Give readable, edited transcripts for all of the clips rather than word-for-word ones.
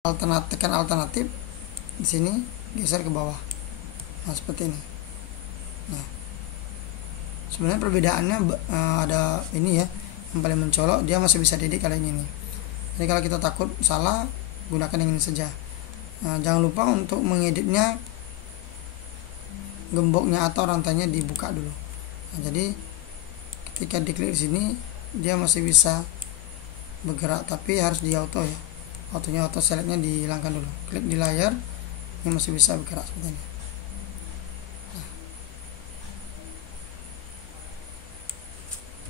tekan alternatif di sini, geser ke bawah. Nah, seperti ini. Nah, sebenarnya perbedaannya ada ini ya, yang paling mencolok dia masih bisa diedit kali ini nih. Jadi kalau kita takut salah, gunakan yang ini saja. Nah, jangan lupa untuk mengeditnya, gemboknya atau rantainya dibuka dulu. Nah, jadi ketika diklik di sini dia masih bisa bergerak, tapi harus di auto ya. Autonya, auto selectnya dihilangkan dulu. Klik di layar, ini masih bisa bergerak seperti ini.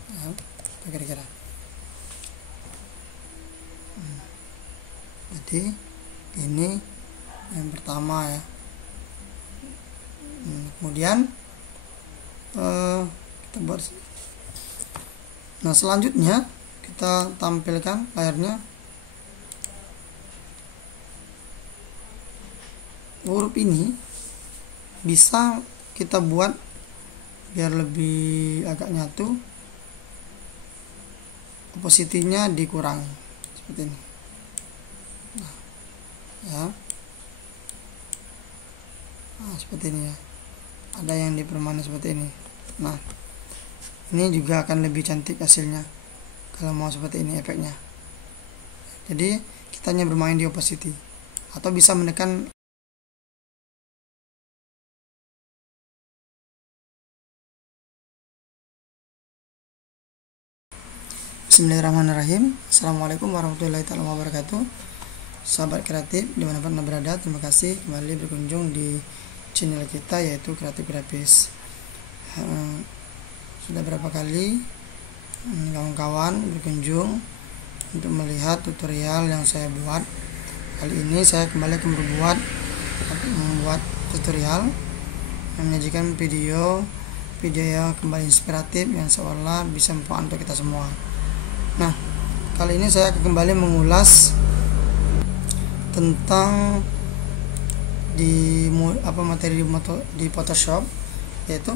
Nah, itu kira-kira. Jadi ini yang pertama ya. Kemudian kita buat. Nah, selanjutnya kita tampilkan layarnya. Huruf ini bisa kita buat biar lebih agak nyatu, opacity-nya dikurangi seperti ini. Nah, ya. Nah, seperti ini ya. Ada yang dipermanen seperti ini. Nah, ini juga akan lebih cantik hasilnya kalau mau seperti ini efeknya. Jadi kita hanya bermain di opacity, atau bisa menekan Bismillahirrahmanirrahim. Assalamualaikum warahmatullahi wabarakatuh. Sahabat kreatif dimanapun Anda berada, terima kasih kembali berkunjung di channel kita, yaitu Kreatif Grafis. Sudah berapa kali kawan-kawan berkunjung untuk melihat tutorial yang saya buat. Kali ini saya kembali akan membuat tutorial yang menyajikan video yang kembali inspiratif, yang seolah bisa membantu kita semua. Nah, kali ini saya akan kembali mengulas tentang materi di Photoshop, yaitu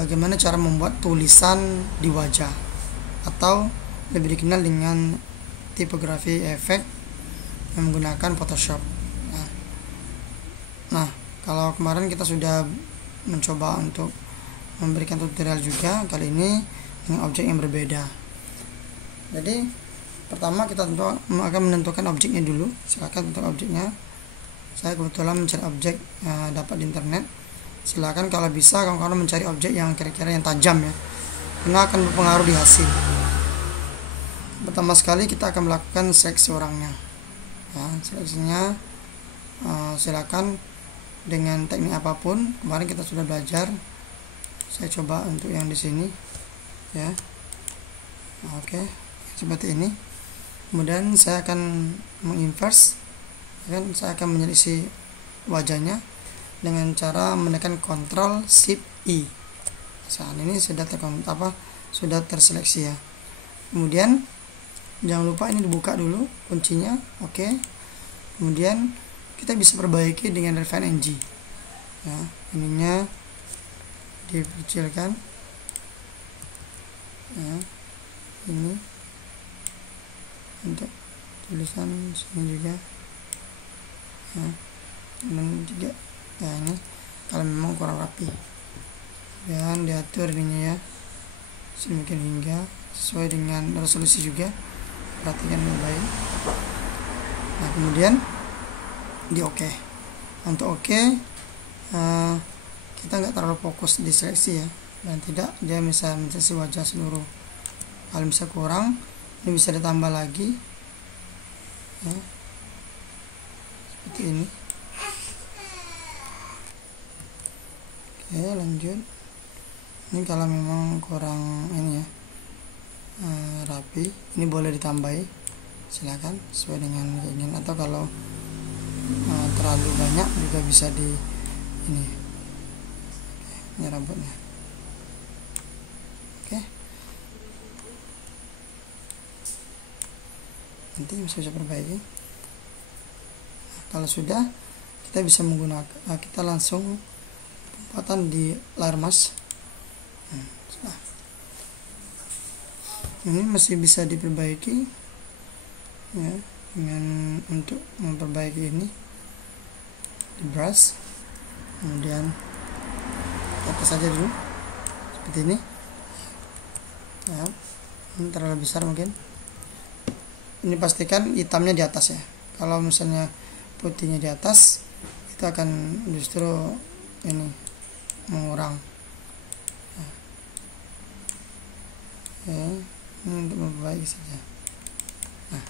bagaimana cara membuat tulisan di wajah, atau lebih dikenal dengan tipografi efek yang menggunakan Photoshop. Nah, kalau kemarin kita sudah mencoba untuk memberikan tutorial juga, kali ini dengan objek yang berbeda. Jadi pertama kita tentu akan menentukan objeknya dulu. Silakan untuk objeknya. Saya kebetulan mencari objek dapat di internet. Silakan kalau bisa kawan-kawan mencari objek yang kira-kira yang tajam ya, karena akan berpengaruh di hasil. Pertama sekali kita akan melakukan seleksi orangnya. Ya, seleksinya silakan dengan teknik apapun. Kemarin kita sudah belajar. Saya coba untuk yang di sini ya. Oke, seperti ini. Kemudian saya akan menginverse, dan saya akan menyelisih wajahnya dengan cara menekan Ctrl Shift I. Saat ini sudah sudah terseleksi ya. Kemudian jangan lupa ini dibuka dulu kuncinya. Oke. Kemudian kita bisa perbaiki dengan Refine NG. Ya, ininya dikecilkan. Ya, ini untuk tulisan sini juga ya, dan juga ya, ini kalau memang kurang rapi, dan diatur ininya ya semakin hingga sesuai dengan resolusi juga, perhatikan baik. Nah, kemudian di OK. Untuk OK kita nggak terlalu fokus di seleksi ya, dan tidak dia bisa menyeleksi wajah seluruh. Kalau bisa kurang, ini bisa ditambah lagi ya, seperti ini. Oke, lanjut. Ini kalau memang kurang ini ya rapi, ini boleh ditambahi, silakan sesuai dengan keinginan, atau kalau terlalu banyak juga bisa di ini. Oke, ini rambutnya. Oke, nanti bisa perbaiki. Nah, kalau sudah, kita bisa menggunakan kita langsung pembuatan di layar mas. Nah, ini masih bisa diperbaiki ya. dengan untuk memperbaiki ini di brush, kemudian kita saja dulu seperti ini ya. Ini terlalu besar mungkin. Ini pastikan hitamnya di atas ya. Kalau misalnya putihnya di atas, itu akan justru ini mengurang ya. Oke, ini untuk memperbaiki saja. Nah,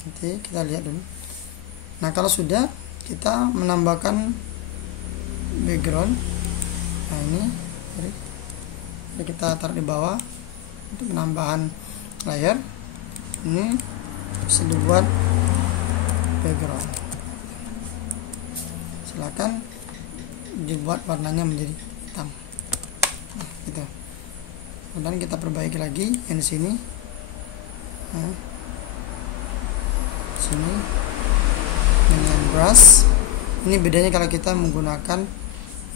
nanti kita lihat dulu. Nah, kalau sudah, kita menambahkan background. Nah, ini jadi kita taruh di bawah untuk penambahan layer. Ini bisa dibuat background, silakan dibuat warnanya menjadi hitam. Nah, gitu. Kemudian kita perbaiki lagi yang di sini. Nah, sini dengan brush. Ini bedanya kalau kita menggunakan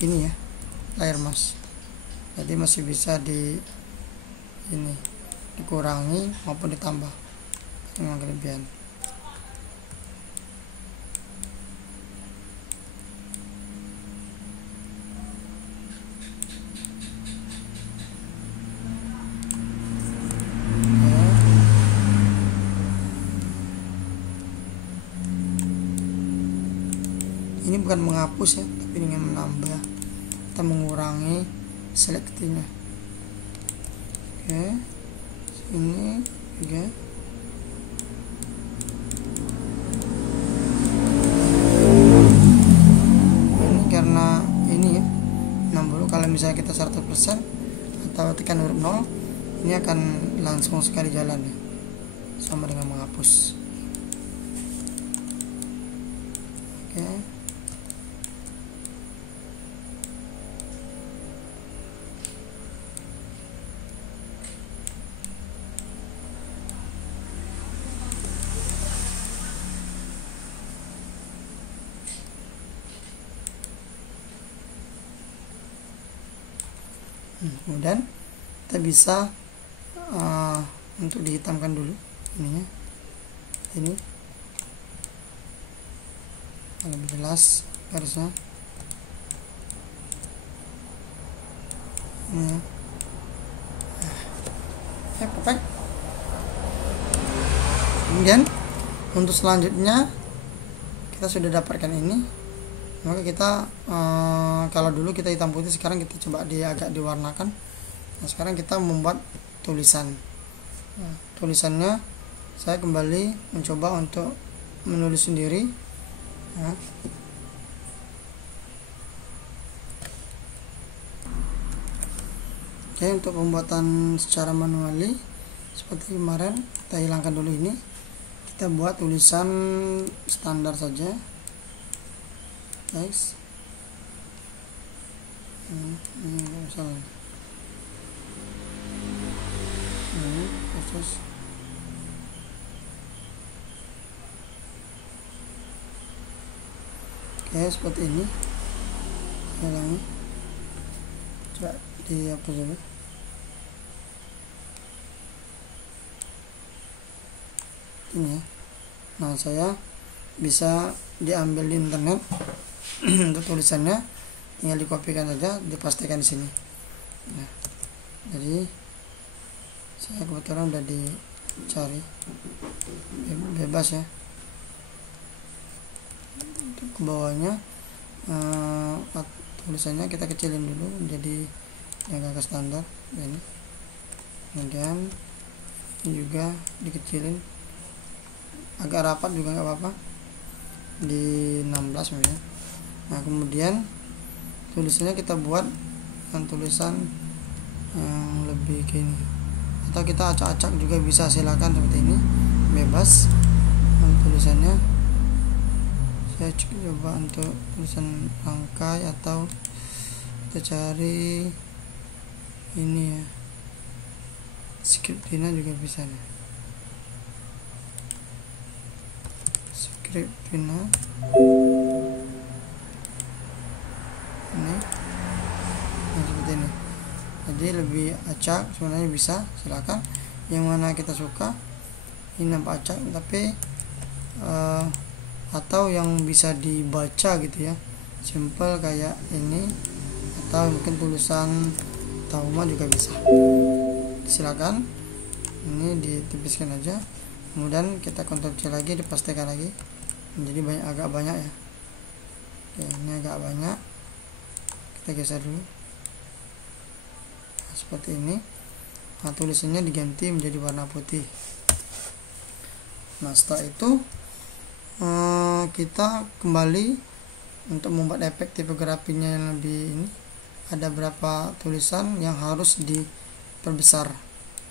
ini ya, layer mask. Jadi masih bisa dikurangi maupun ditambah dengan kelebihan. Ini bukan menghapus ya, tapi dengan menambah atau mengurangi selektifnya. Oke, sini juga. Ini karena ini ya 60. Kalau misalnya kita 100% atau tekan huruf 0, ini akan langsung sekali jalan ya, sama dengan menghapus. Oke. Kemudian kita bisa untuk dihitamkan dulu ininya, ini lebih jelas garisnya ini ya. Perfect. Kemudian untuk selanjutnya kita sudah dapatkan ini, maka kita kalau dulu kita hitam putih, sekarang kita coba agak diwarnakan. Nah, sekarang kita membuat tulisan. Nah, tulisannya saya kembali mencoba untuk menulis sendiri. Nah, oke, untuk pembuatan secara manuali seperti kemarin, kita hilangkan dulu ini. Kita buat tulisan standar saja. Guys, ini misalnya terus oke, seperti ini. Ulangi, coba dihapus dulu. Ini ya. Nah, saya bisa diambil di internet. Untuk tulisannya tinggal dikopikan saja, dipastikan di sini. Nah, jadi saya kebetulan udah dicari, bebas ya. Untuk ke bawahnya tulisannya kita kecilin dulu jadi yang agak standar ini. Kemudian ini juga dikecilin agak rapat juga nggak apa-apa, di 16 misalnya. Nah, kemudian tulisannya kita buat dengan tulisan yang lebih gini, atau kita acak-acak juga bisa, silakan seperti ini, bebas. Untuk tulisannya saya coba untuk tulisan rangkai, atau kita cari ini ya, Scriptina juga bisa nih, Scriptina ini. Nah, seperti ini. Jadi lebih acak sebenarnya bisa, silakan yang mana kita suka. Ini nampak acak tapi atau yang bisa dibaca gitu ya, simple kayak ini, atau mungkin tulisan Tahuma juga bisa. Silakan, ini ditipiskan aja, kemudian kita Ctrl C lagi, dipastikan lagi menjadi agak banyak ya. Oke, ini agak banyak, kita geser dulu. Nah, seperti ini. Nah, tulisannya diganti menjadi warna putih. Nah, setelah itu kita kembali untuk membuat efek tipografinya yang lebih ini. Ada beberapa tulisan yang harus diperbesar,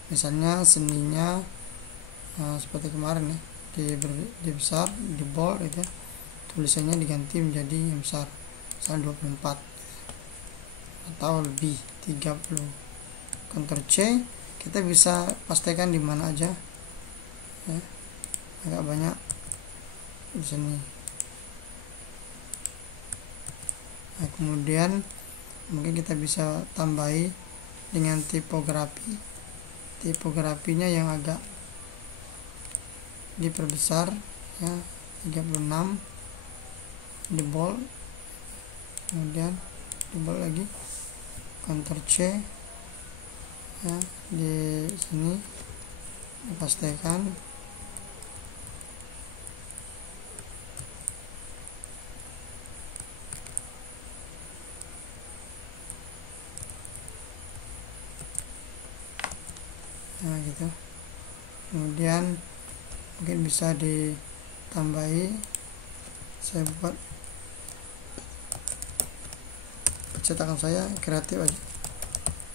misalnya seninya seperti kemarin ya, dibesar, di bold gitu ya. Tulisannya diganti menjadi yang besar, misalnya 24 atau lebih 30. Ctrl C, kita bisa pastikan di mana aja ya, agak banyak di sini. Nah, kemudian mungkin kita bisa tambahi dengan tipografinya yang agak diperbesar ya, 36, di bold, kemudian di bold lagi, Ctrl C ya, di sini pastikan. Nah gitu, kemudian mungkin bisa ditambahi, saya buat cetakan saya kreatif aja,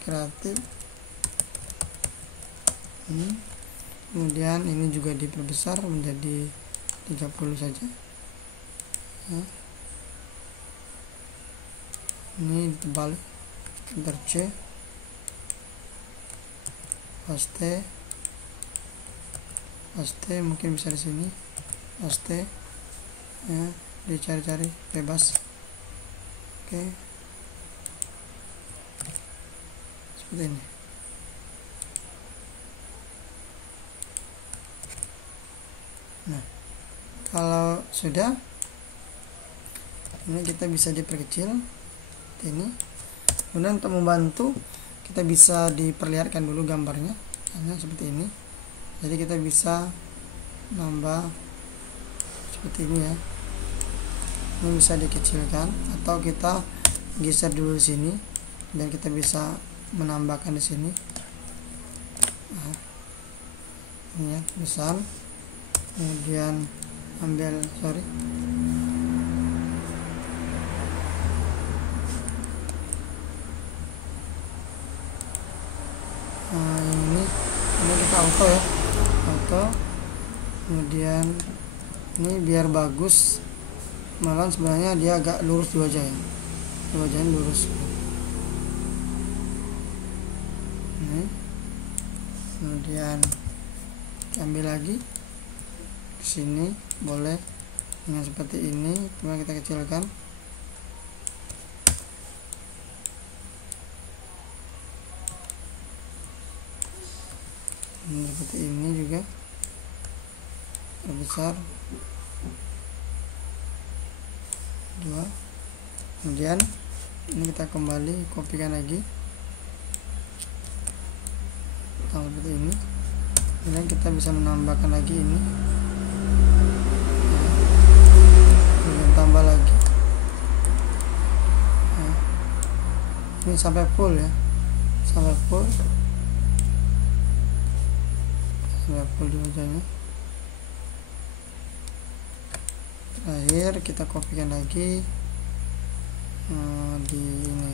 kreatif. Kemudian ini juga diperbesar menjadi 30 saja ya. Ini ditebal, Ctrl C, paste, mungkin bisa di sini, paste ya, dicari-cari bebas. Oke, seperti ini. Nah, kalau sudah, ini kita bisa diperkecil ini. Kemudian untuk membantu, kita bisa diperlihatkan dulu gambarnya, seperti ini. Jadi kita bisa nambah seperti ini ya. Ini bisa dikecilkan atau kita geser dulu di sini dan kita bisa menambahkan di sini. Nah, ini ya, besar. Kemudian ambil, nah, ini kita auto ya, auto. Kemudian ini biar bagus, malah sebenarnya dia agak lurus di wajah ya, wajahnya lurus. Ini kemudian ambil lagi di sini, boleh dengan seperti ini, kemudian kita kecilkan. Ini seperti ini juga terbesar 2. Kemudian ini kita kembali kopikan lagi seperti ini. Kemudian kita bisa menambahkan lagi ini, kemudian tambah lagi. Nah, ini sampai full ya, sampai full di wajahnya. Terakhir kita kopikan lagi di ini.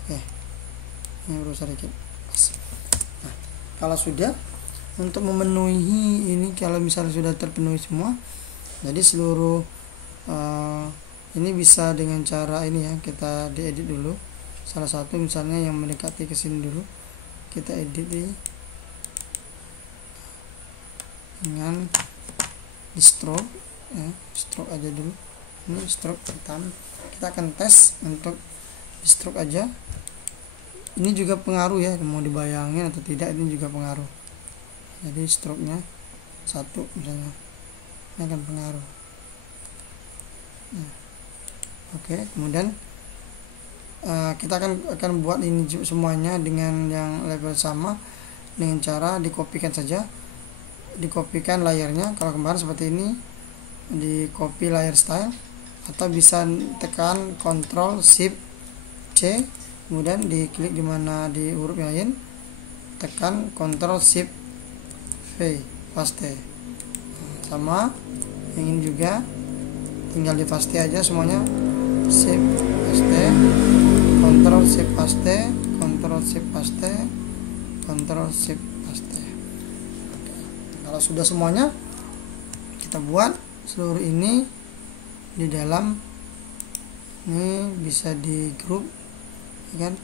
Oke, ini berusaha sedikit. Nah, kalau sudah, untuk memenuhi ini, kalau misalnya sudah terpenuhi semua, jadi seluruh ini bisa dengan cara ini ya, kita diedit dulu. Salah satu misalnya yang mendekati ke sini dulu, kita edit dengan di stroke ya, stroke aja dulu. Ini stroke hitam, kita akan tes untuk di stroke aja. ini juga pengaruh ya, mau dibayangin atau tidak ini juga pengaruh. Jadi stroke-nya 1 misalnya, ini akan pengaruh. Nah, oke, kemudian kita akan buat ini semuanya dengan yang level sama dengan cara dikopikan saja, dikopikan layarnya. Kalau kemarin seperti ini, di copy layer style, atau bisa tekan Ctrl Shift C, kemudian diklik di mana di huruf yang lain, tekan Ctrl Shift V, paste. Sama yang ini juga tinggal di paste aja semuanya, Shift paste, Ctrl Shift paste, Ctrl Shift paste, Ctrl Shift paste. Oke. Kalau sudah semuanya, kita buat seluruh ini di dalam, ini bisa di grup ya kan,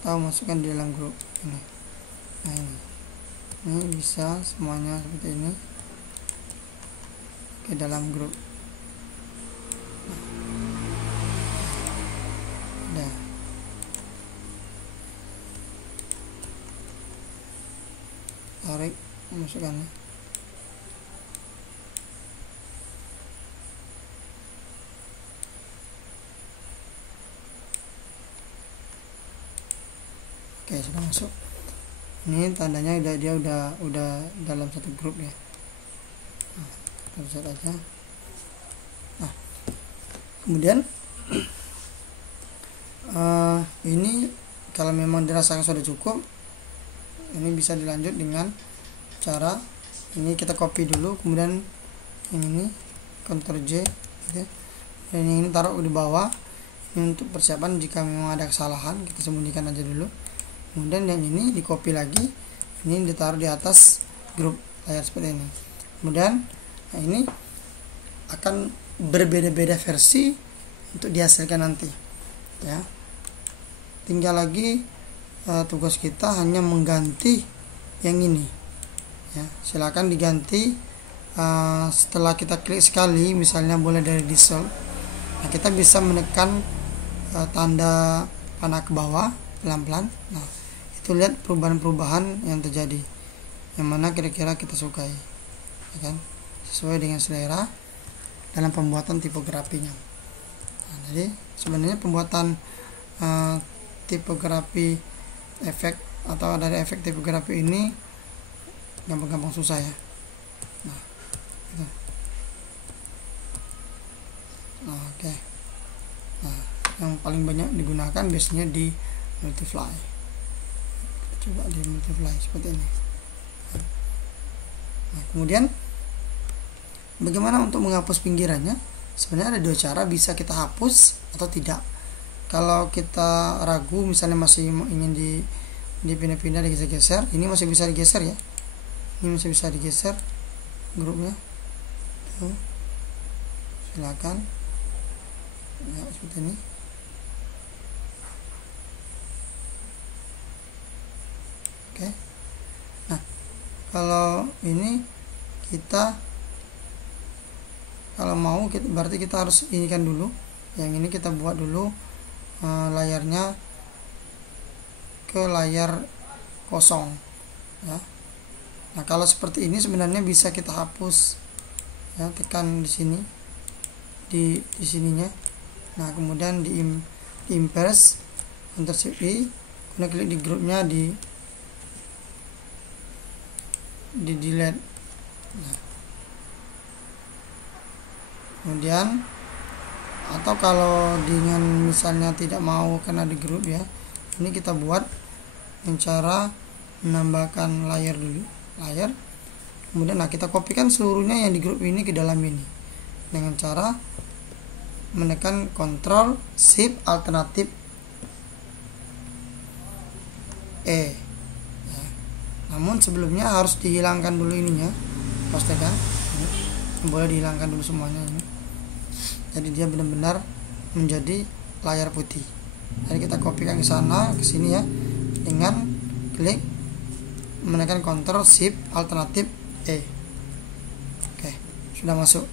atau masukkan di dalam grup ini. Nah, ini bisa semuanya seperti ini ke dalam grup. Nah, tarik, masukkannya. Oke, sudah masuk. Ini tandanya dia udah dalam satu grup ya. Nah, kita lihat aja. Nah, kemudian ini kalau memang dirasakan sudah cukup, ini bisa dilanjut dengan cara ini, kita copy dulu, kemudian yang ini Ctrl J gitu. Dan yang ini taruh di bawah, ini untuk persiapan jika memang ada kesalahan, kita sembunyikan aja dulu. Kemudian yang ini di copy lagi, ini ditaruh di atas grup layar seperti ini. Kemudian nah ini akan berbeda-beda versi untuk dihasilkan nanti ya. Tinggal lagi tugas kita hanya mengganti yang ini ya. Silakan diganti setelah kita klik sekali, misalnya boleh dari diesel. Nah, kita bisa menekan tanda panah ke bawah pelan-pelan. Nah, itu lihat perubahan-perubahan yang terjadi, yang mana kira-kira kita sukai ya kan, sesuai dengan selera dalam pembuatan tipografinya. Nah, jadi sebenarnya pembuatan tipografi efek atau dari efek tipografi ini gampang-gampang susah ya. Nah, gitu. Nah, oke. Nah, yang paling banyak digunakan biasanya di multiply. Kita coba di multiply seperti ini. Nah, kemudian bagaimana untuk menghapus pinggirannya? Sebenarnya ada dua cara, bisa kita hapus atau tidak. Kalau kita ragu, misalnya masih ingin dipindah-pindah, digeser-geser, ini masih bisa digeser ya. Ini masih bisa digeser grupnya. Tuh. Silakan. Ya, seperti ini. Oke. Nah, kalau ini kita kalau mau berarti kita harus inikan dulu. Yang ini kita buat dulu layarnya ke layar kosong ya. Nah, kalau seperti ini sebenarnya bisa kita hapus ya, tekan di sini di sininya. Nah, kemudian di impress Ctrl Shift I, kemudian klik di grupnya, di delete. Nah, kemudian atau kalau dengan misalnya tidak mau karena di grup ya, ini kita buat dengan cara menambahkan layar dulu, layar, kemudian nah kita kopikan seluruhnya yang di grup ini ke dalam ini dengan cara menekan Ctrl Shift alternatif E ya. Namun sebelumnya harus dihilangkan dulu ininya, pastikan boleh dihilangkan dulu semuanya ini. Jadi dia benar-benar menjadi layar putih. Jadi kita kopikan ke sana, ke sini ya, dengan klik menekan Ctrl Shift alternatif E. Oke, sudah masuk.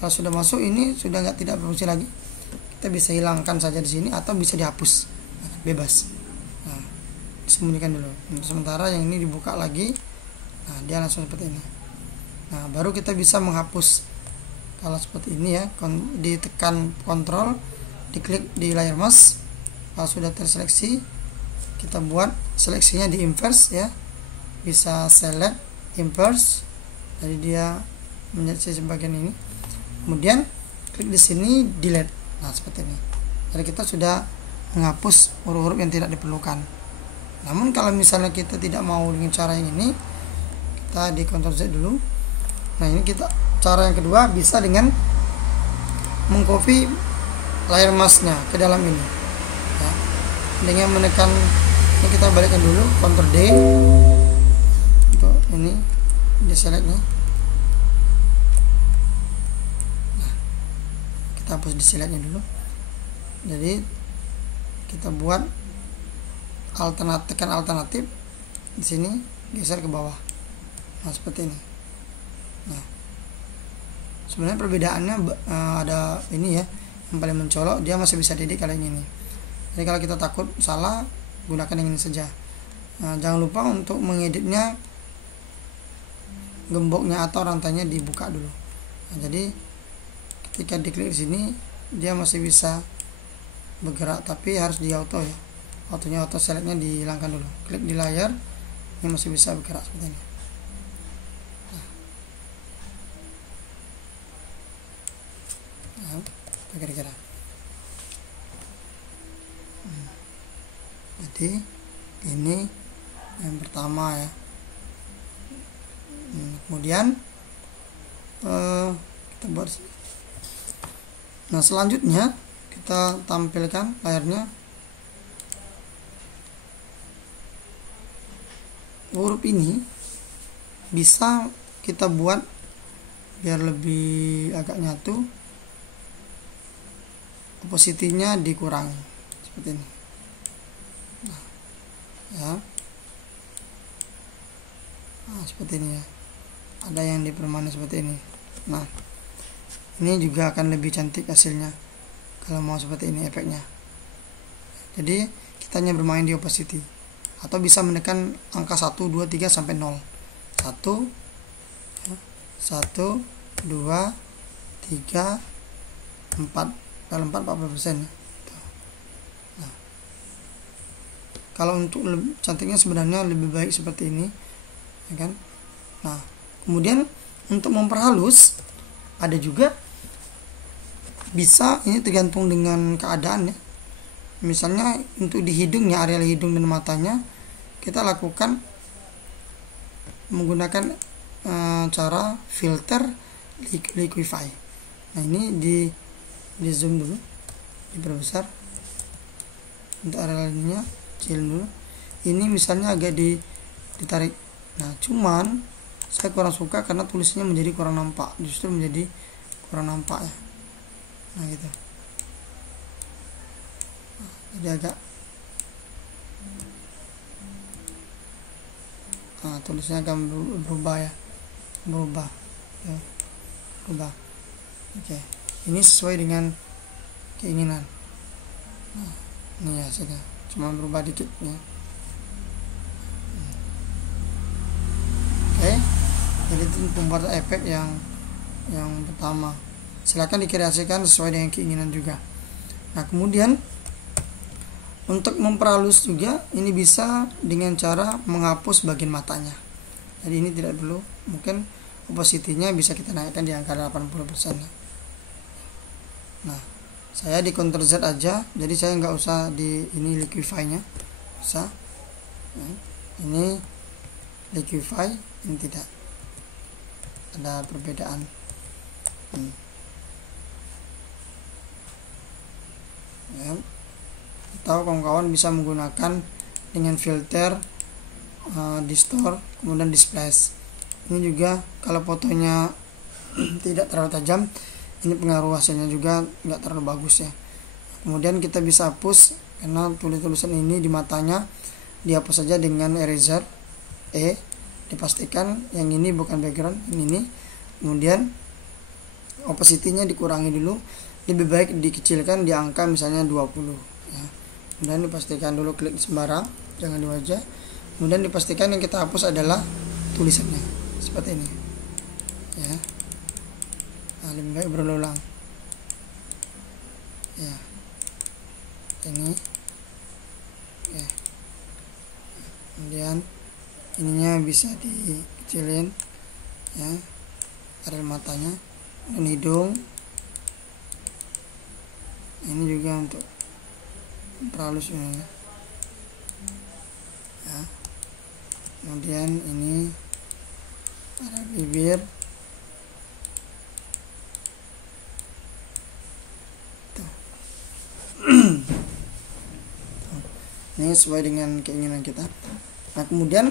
Kalau sudah masuk, ini sudah tidak berfungsi lagi. Kita bisa hilangkan saja di sini atau bisa dihapus, bebas. disembunyikan dulu. Untuk sementara yang ini dibuka lagi. Nah, dia langsung seperti ini. Nah, baru kita bisa menghapus. Kalau seperti ini ya, ditekan kontrol, diklik di layar mouse. Kalau sudah terseleksi, kita buat seleksinya di inverse ya. Bisa select inverse. Jadi dia menjadi sebagian ini. Kemudian klik di sini delete. Nah, seperti ini. Jadi kita sudah menghapus huruf-huruf yang tidak diperlukan. Namun kalau misalnya kita tidak mau dengan cara yang ini, kita di Ctrl Z dulu. Nah, ini kita cara yang kedua bisa dengan mengcopy layar mouse-nya ke dalam ini ya. Dengan menekan ini, kita balikkan dulu Ctrl D untuk ini di select-nya. Nah, kita hapus di select-nya dulu. Jadi kita buat tekan alternatif di sini, geser ke bawah. Nah, seperti ini. Nah, sebenarnya perbedaannya ada ini ya, yang paling mencolok dia masih bisa diedit kalau yang ini. Jadi kalau kita takut salah, gunakan yang ini saja. Nah, jangan lupa untuk mengeditnya, gemboknya atau rantainya dibuka dulu. Nah, jadi ketika diklik di sini dia masih bisa bergerak, tapi harus di auto ya. Autonya, auto selectnya dihilangkan dulu. Klik di layar, ini masih bisa bergerak seperti ini. Nah, kira-kira. Jadi ini yang pertama ya. Kemudian kita buat. Nah, selanjutnya kita tampilkan layarnya. Huruf ini bisa kita buat biar lebih agak nyatu, opacity-nya dikurangi seperti ini. Nah, ya. Nah, seperti ini ya. Ada yang dipermanen seperti ini. Nah, ini juga akan lebih cantik hasilnya kalau mau seperti ini efeknya. Jadi kita hanya bermain di opacity, atau bisa menekan angka 1, 2, 3 sampai 0. 1 1 2 3 4. Kalau 4 40%. Nah, kalau untuk cantiknya sebenarnya lebih baik seperti ini ya kan. Nah, kemudian untuk memperhalus ada juga bisa, ini tergantung dengan keadaan ya. Misalnya untuk di hidungnya, area hidung dan matanya, kita lakukan menggunakan cara filter liquify. Nah, ini di zoom dulu, diperbesar untuk area lainnya, kecil dulu. Ini misalnya agak ditarik. Nah, cuman saya kurang suka karena tulisannya menjadi kurang nampak, justru menjadi kurang nampak ya. Nah, gitu. Jadi agak tulisnya akan berubah ya, berubah. Oke, ini sesuai dengan keinginan. Nah, ini ya sudah, cuma berubah dikit ya. Oke, jadi itu pembuatan efek yang pertama. Silakan dikreasikan sesuai dengan keinginan juga. Nah, kemudian untuk memperhalus juga ini bisa dengan cara menghapus bagian matanya. Jadi ini tidak perlu, mungkin opacity-nya bisa kita naikkan di angka 80%. Nah, saya di Ctrl Z aja, jadi saya nggak usah di ini liquify-nya. Bisa. Nah, ini liquify, ini tidak. Ada perbedaan. Ya. Atau kawan-kawan bisa menggunakan dengan filter distort, kemudian displace. Ini juga kalau fotonya tidak terlalu tajam, ini pengaruh hasilnya juga nggak terlalu bagus ya. Kemudian kita bisa hapus, karena tulisan ini di matanya dihapus saja dengan eraser dipastikan yang ini bukan background, ini. Kemudian opacity-nya dikurangi dulu, lebih baik dikecilkan di angka misalnya 20 ya. Kemudian dipastikan dulu klik sembarang. jangan di wajah. Kemudian dipastikan yang kita hapus adalah tulisannya seperti ini ya. Nah, lebih baik berulang ya, ini oke. Kemudian ininya bisa dikecilin ya, area matanya dan hidung. Ini juga untuk perhalus ini ya. Kemudian ini area bibir tuh. Ini sesuai dengan keinginan kita. Nah, kemudian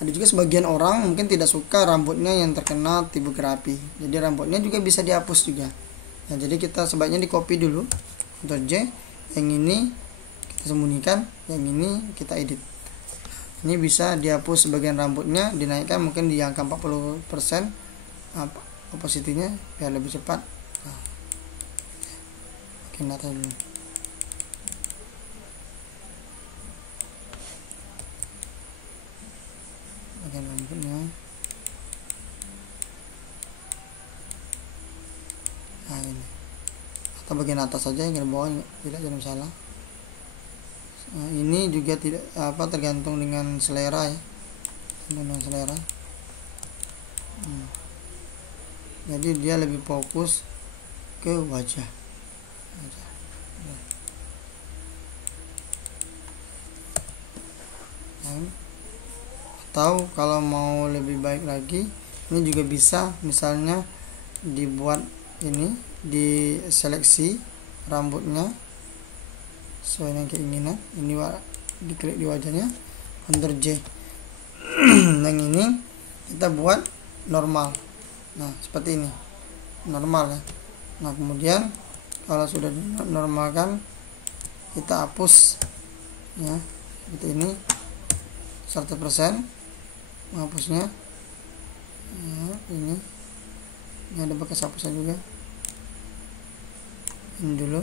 ada juga sebagian orang mungkin tidak suka rambutnya yang terkena tipografi, jadi rambutnya juga bisa dihapus juga. Nah, jadi kita sebaiknya di copy dulu, Ctrl J, yang ini kita sembunyikan, yang ini kita edit. Ini bisa dihapus sebagian rambutnya, dinaikkan mungkin di angka 40% opacity-nya biar lebih cepat. Nah, oke, nata dulu. Bagian rambutnya. Nah, ini. Atau bagian atas saja, yang di bawah tidak jadi masalah. Nah, ini juga tidak tergantung dengan selera ya, dengan selera. Jadi dia lebih fokus ke wajah. Atau kalau mau lebih baik lagi, ini juga bisa misalnya dibuat ini, diseleksi rambutnya sesuai dengan keinginan. Ini diklik di wajahnya, Ctrl J. Yang ini kita buat normal. Nah, seperti ini, normal ya. Nah, kemudian kalau sudah dinormalkan, kita hapus ya, seperti ini 100% menghapusnya ya. Ini ada bekas hapusan juga, ini dulu.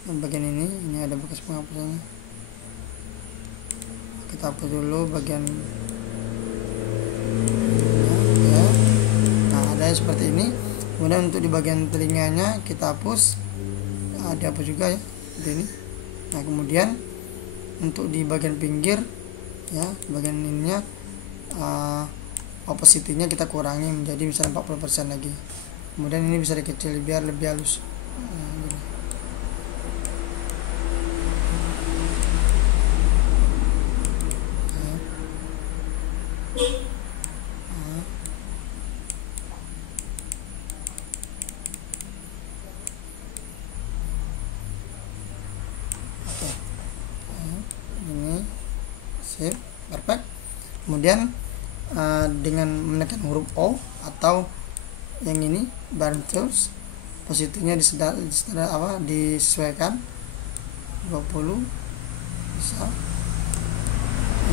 Dan bagian ini ada bekas penghapusannya, kita hapus dulu bagian ya. Nah, ada seperti ini. Kemudian untuk di bagian telinganya kita hapus, nah, dihapus juga ya, seperti ini. Nah, kemudian untuk di bagian pinggir ya, bagian ininya opacity-nya kita kurangi menjadi misalnya 40% lagi. Kemudian ini bisa dikecil biar lebih halus. Ini sip, perfect. Kemudian dengan menekan huruf O atau yang ini barn tools, posisinya disesuaikan 20 bisa.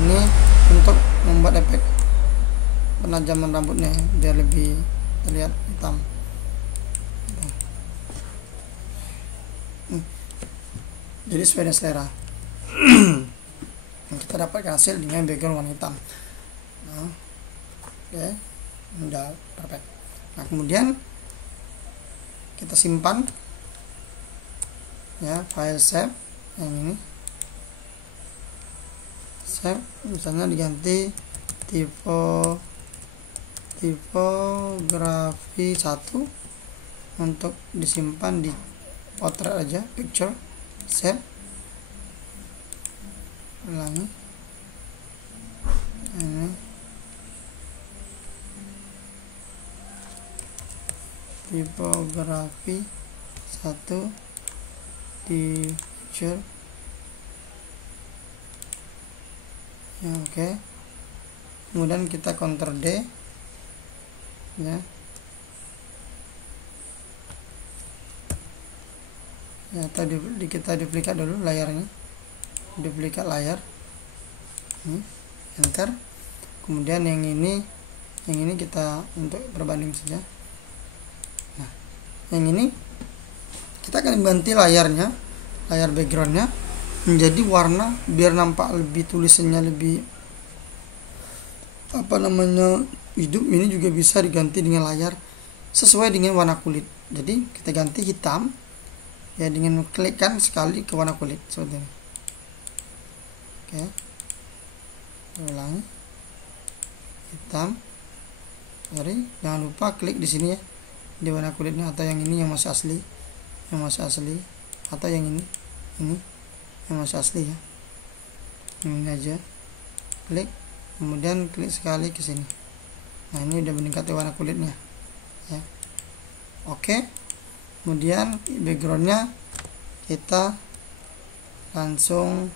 Ini untuk membuat efek penajaman rambutnya biar lebih terlihat hitam. Jadi sesuai dengan selera. Kita dapatkan hasil dengan background warna hitam. Nah, oke, udah perfect. Nah, kemudian kita simpan ya, file save yang ini, save, misalnya diganti tipografi 1 untuk disimpan di potret aja, picture, save, ulangi ini, tipografi 1 di picture ya, oke. Kemudian kita Ctrl D ya, atau kita duplikat dulu layarnya, duplikat layar ini, enter. Kemudian yang ini kita untuk perbanding saja. Nah, yang ini kita akan ganti layarnya, layar backgroundnya menjadi warna biar nampak lebih tulisannya lebih hidup. Ini juga bisa diganti dengan layar sesuai dengan warna kulit. Jadi kita ganti hitam ya dengan klikkan sekali ke warna kulit seperti ini. Oke, ulangi hitam. Jangan lupa klik di sini ya, di warna kulitnya, atau yang ini yang masih asli, atau yang ini yang masih asli ya. Ini aja klik, kemudian klik sekali ke sini. Nah, ini udah meningkatkan warna kulitnya ya. Oke, kemudian backgroundnya kita langsung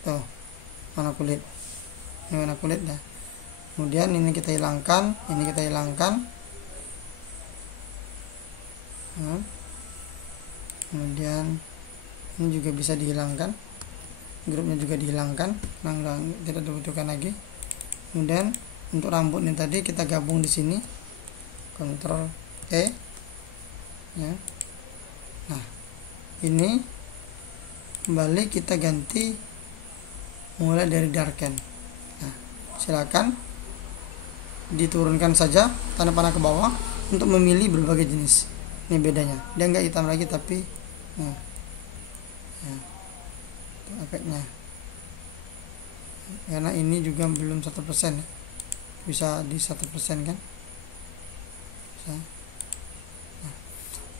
tuh warna kulit, ini warna kulit dah. Kemudian ini kita hilangkan, nah, kemudian ini juga bisa dihilangkan, grupnya juga dihilangkan, tidak dibutuhkan lagi. Kemudian untuk rambutnya tadi kita gabung di sini, Ctrl E ya. Nah, ini kembali kita ganti mulai dari darken. Nah, silakan diturunkan saja tanda panah ke bawah untuk memilih berbagai jenis. Ini bedanya, dia nggak hitam lagi tapi nah ya, itu efeknya. Karena ini juga belum 100% ya. Bisa di 100% kan bisa.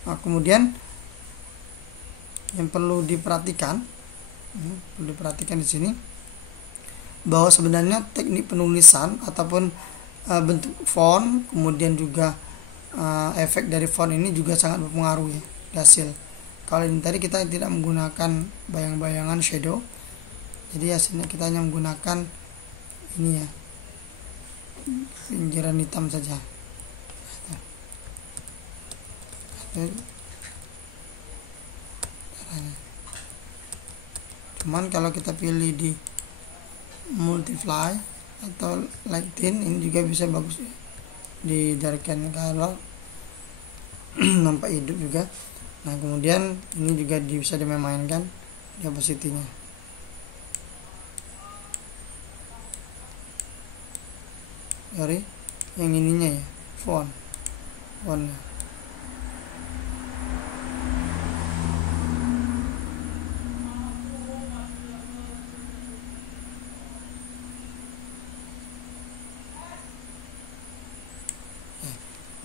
Nah, kemudian yang perlu diperhatikan di sini bahwa sebenarnya teknik penulisan ataupun bentuk font, kemudian juga efek dari font ini juga sangat berpengaruh ya di hasil. Kalau ini tadi kita tidak menggunakan bayang-bayangan shadow, jadi hasilnya kita hanya menggunakan ini ya, pinggiran hitam saja. Cuman kalau kita pilih di multiply atau lighten, ini juga bisa bagus ya, di darken kalau nampak hidup juga. Nah, kemudian ini juga bisa dimainkan di opacity-nya. Sorry, yang ininya ya, fontnya.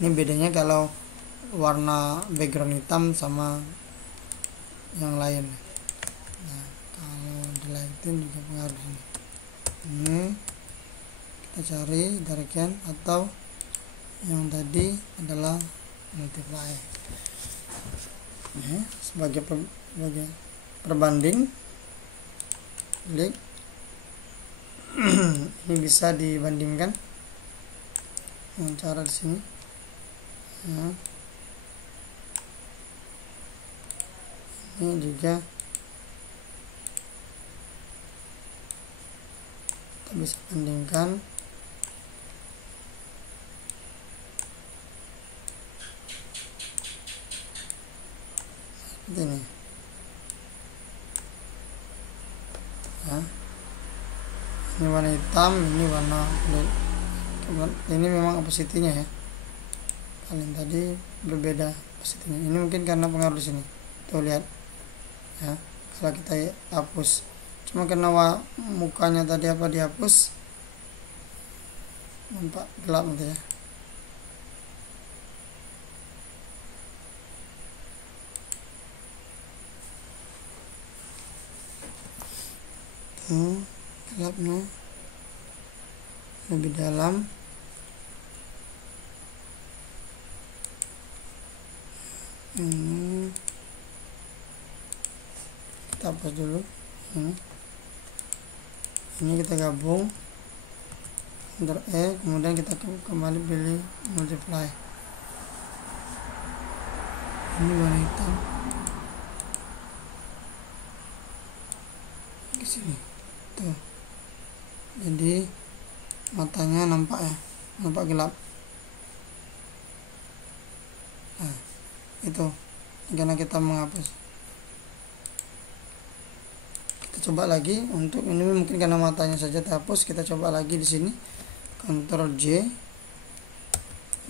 Ini bedanya kalau warna background hitam sama yang lain. Nah, kalau di lighten juga pengaruh ini. Ini kita cari darken, atau yang tadi adalah multiply. Nah, sebagai perbanding, klik. Ini bisa dibandingkan dengan cara di sini. Nah, ini juga kita bisa bandingkan. Seperti ini ya. Ini warna hitam, ini warna kulit. Ini memang opacity-nya ya, kalian tadi berbeda opacity-nya. Ini mungkin karena pengaruh di sini. Tuh lihat ya, kalau kita hapus, cuma karena mukanya tadi dihapus, nampak gelap nanti ya. Tuh gelapnya lebih dalam. Ini kita hapus dulu. Ini kita gabung, Ctrl E, kemudian kita kembali pilih multiply. Ini warna hitam ke sini tuh, jadi matanya nampak ya, nampak gelap. Nah, itu karena kita menghapus. Kita coba lagi untuk ini, mungkin karena matanya saja terhapus. Kita coba lagi di sini, Ctrl J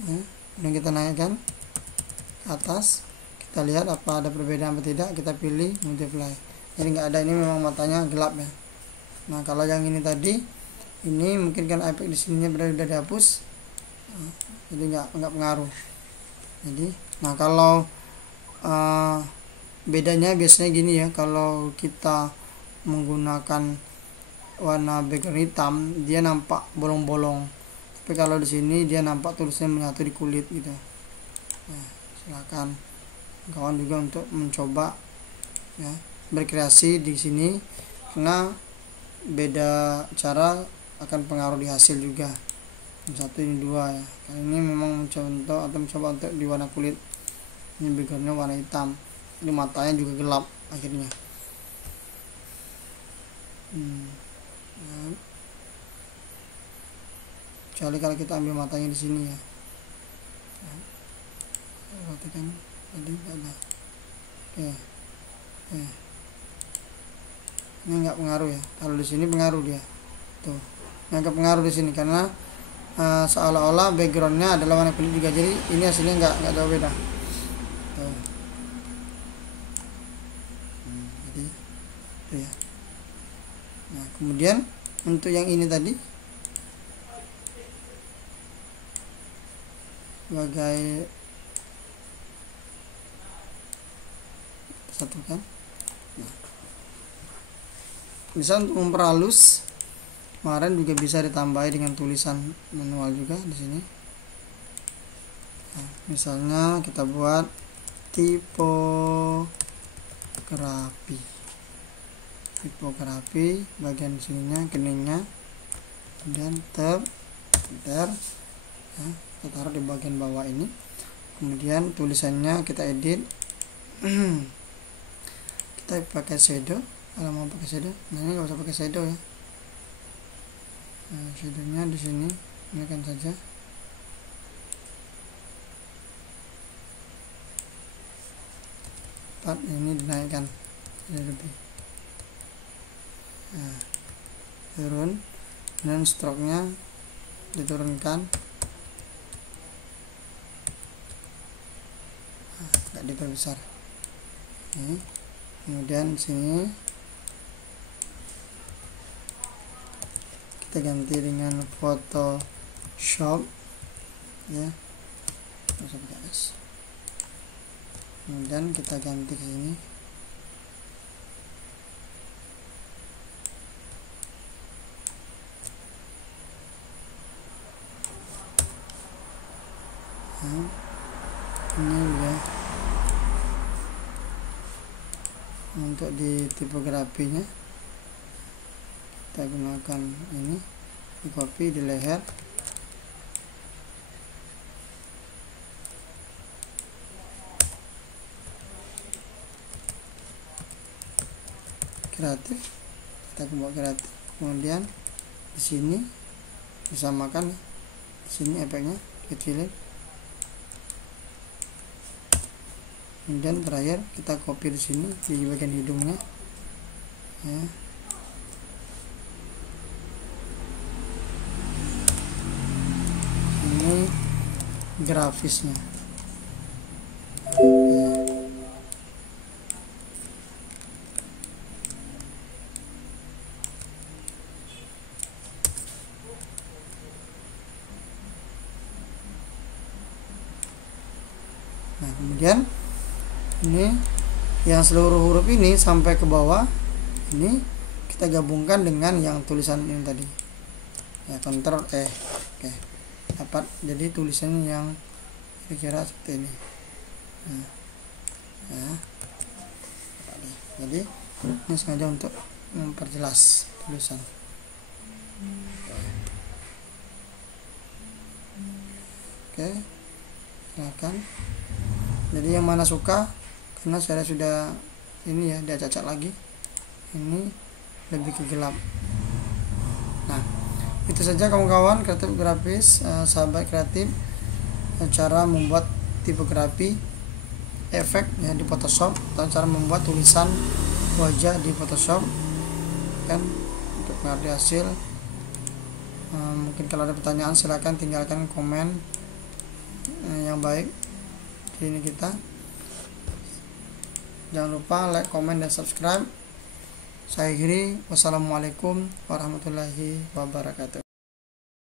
ya, dan kita naikkan ke atas. Kita lihat apa ada perbedaan atau tidak. Kita pilih multiply, jadi nggak ada, ini memang matanya gelap ya. Nah kalau yang ini tadi, ini mungkin kan efek di sininya sudah dihapus, jadi nggak pengaruh. Jadi nah kalau bedanya biasanya gini ya, kalau kita menggunakan warna background hitam dia nampak bolong-bolong, tapi kalau di sini dia nampak tulisannya menyatu di kulit gitu. Nah, silakan kawan juga untuk mencoba ya, berkreasi di sini, karena beda cara akan pengaruh di hasil juga. Satu ini dua ya, kali ini memang mencoba untuk di warna kulit, ini backgroundnya warna hitam, ini matanya juga gelap akhirnya. Kecuali kalau kita ambil matanya di sini ya, perhatikan tadi ada. Oke. Ini nggak pengaruh ya, kalau di sini pengaruh dia tuh, nggak pengaruh di sini karena seolah-olah backgroundnya adalah warna kulit juga, jadi ini hasilnya nggak jauh beda tuh. Jadi itu ya. Nah kemudian untuk yang ini tadi sebagai satukan. Nah, bisa untuk memperhalus, kemarin juga bisa ditambahi dengan tulisan manual juga di sini. Nah, misalnya kita buat tipografi bagian sininya, keningnya, kemudian tab ya, kita taruh di bagian bawah ini. Kemudian tulisannya kita edit. Kita pakai shadow, kalau mau pakai shadow. Nah ini nggak usah pakai shadow ya. Nah, shadownya di sini, ini kan saja. Part ini dinaikkan lebih. Nah, turun, dan stroke-nya diturunkan. Nggak diperbesar. Kemudian sini kita ganti dengan Photoshop ya, kemudian kita ganti ke sini. Ini ya untuk di tipografinya, kita gunakan ini, di copy di leher, kreatif, kita buat kreatif. Kemudian di sini disamakan, di sini efeknya kecilin. Kemudian terakhir kita copy di sini di bagian hidungnya ya. Ini grafisnya ya. Nah kemudian ini yang seluruh huruf ini sampai ke bawah ini kita gabungkan dengan yang tulisan ini tadi ya, Ctrl oke, dapat jadi tulisannya yang kira-kira seperti ini. Nah, ya. Jadi ini sengaja untuk memperjelas tulisan. Oke, silakan. Jadi yang mana suka, karena saya sudah ini ya, dia cacat lagi, ini lebih ke gelap. Nah itu saja kawan-kawan kreatif grafis, sahabat kreatif, cara membuat tipografi efek ya di Photoshop, atau cara membuat tulisan wajah di Photoshop kan untuk mengerti hasil. Mungkin kalau ada pertanyaan silahkan tinggalkan komen yang baik di ini kita. Jangan lupa like, komen, dan subscribe. Saya akhiri, wassalamualaikum warahmatullahi wabarakatuh.